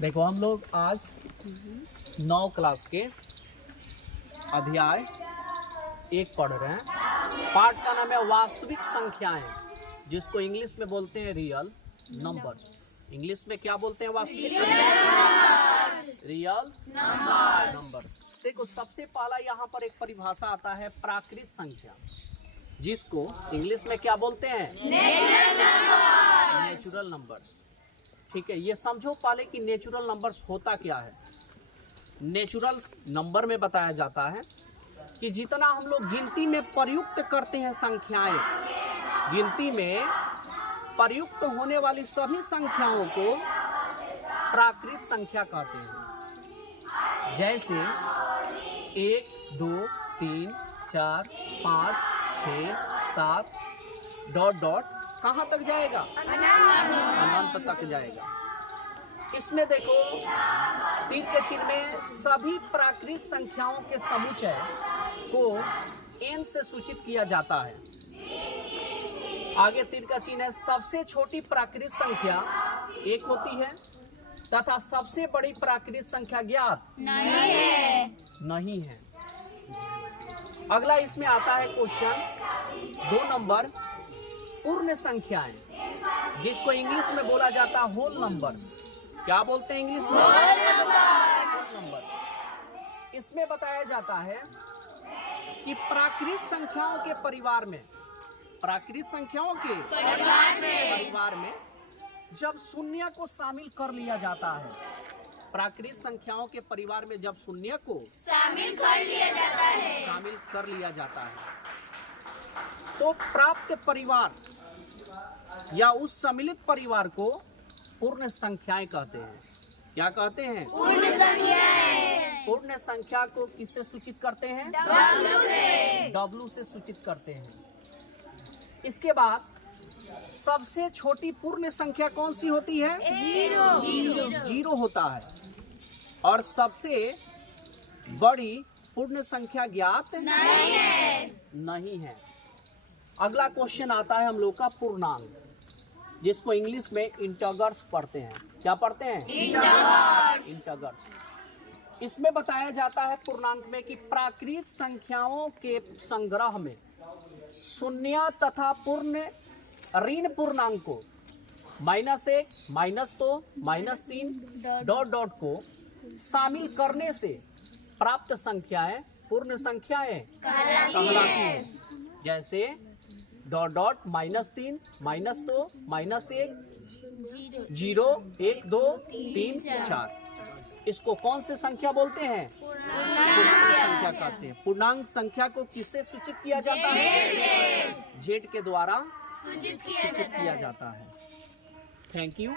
देखो हम लोग आज 9 क्लास के अध्याय 1 पढ़ रहे हैं। पाठ का नाम है वास्तविक संख्याएं, जिसको इंग्लिश में बोलते हैं रियल नंबर्स। इंग्लिश में क्या बोलते हैं? वास्तविक रियल नंबर्स। देखो सबसे पहला यहाँ पर एक परिभाषा आता है प्राकृत संख्या, जिसको इंग्लिश में क्या बोलते हैं? Natural numbers. ठीक है, ये समझो पहले कि नेचुरल नंबर्स होता क्या है। नेचुरल नंबर में बताया जाता है कि जितना हम लोग गिनती में प्रयुक्त करते हैं संख्याएं, गिनती में प्रयुक्त होने वाली सभी संख्याओं को प्राकृत संख्या कहते हैं। जैसे 1, 2, 3, 4, 5, 6, 7 ... कहाँ तक जाएगा? अनंत तक जाएगा। इसमें देखो तीर के चिन्ह में सभी प्राकृत संख्याओं के समुच्चय को n से सूचित किया जाता है। आगे तीर का चिन्ह है, सबसे छोटी प्राकृत संख्या 1 होती है तथा सबसे बड़ी प्राकृत संख्या ज्ञात नहीं है। अगला इसमें आता है क्वेश्चन 2 नंबर, पूर्ण संख्याएं, जिसको इंग्लिश में बोला जाता है होल नंबर्स। क्या बोलते हैं इंग्लिश में? Whole number. इसमें बताया जाता है कि प्राकृत संख्याओं के परिवार में, प्राकृत संख्याओं के परिवार में जब शून्य को शामिल कर लिया जाता है, प्राकृत संख्याओं के परिवार में जब शून्य को शामिल कर लिया जाता है तो प्राप्त परिवार या उस सम्मिलित परिवार को पूर्ण संख्याएं कहते हैं। क्या कहते हैं? पूर्ण संख्याएं। पूर्ण संख्या को किससे सूचित करते हैं? W से सूचित करते हैं। इसके बाद सबसे छोटी पूर्ण संख्या कौन सी होती है? जीरो होता है। और सबसे बड़ी पूर्ण संख्या ज्ञात नहीं है। अगला क्वेश्चन आता है हम लोग का पूर्णांक, जिसको इंग्लिश में इंटगर्स पढ़ते हैं। क्या पढ़ते हैं? इंटगर्स। इसमें बताया जाता है पूर्णांक में कि प्राकृत संख्याओं के संग्रह में शून्य तथा पूर्ण ऋण पूर्णांक को -1, -2, -3 ... को शामिल करने से प्राप्त संख्याएं पूर्ण संख्याएं कहलाती हैं। जैसे ... -3, -2, -1, 0, 1, 2, 3, 4। इसको कौन से संख्या बोलते हैं? पूर्णांक संख्या कहते हैं। पूर्णांक संख्या को किससे सूचित किया जाता है? Z के द्वारा सूचित किया जाता है। Thank you.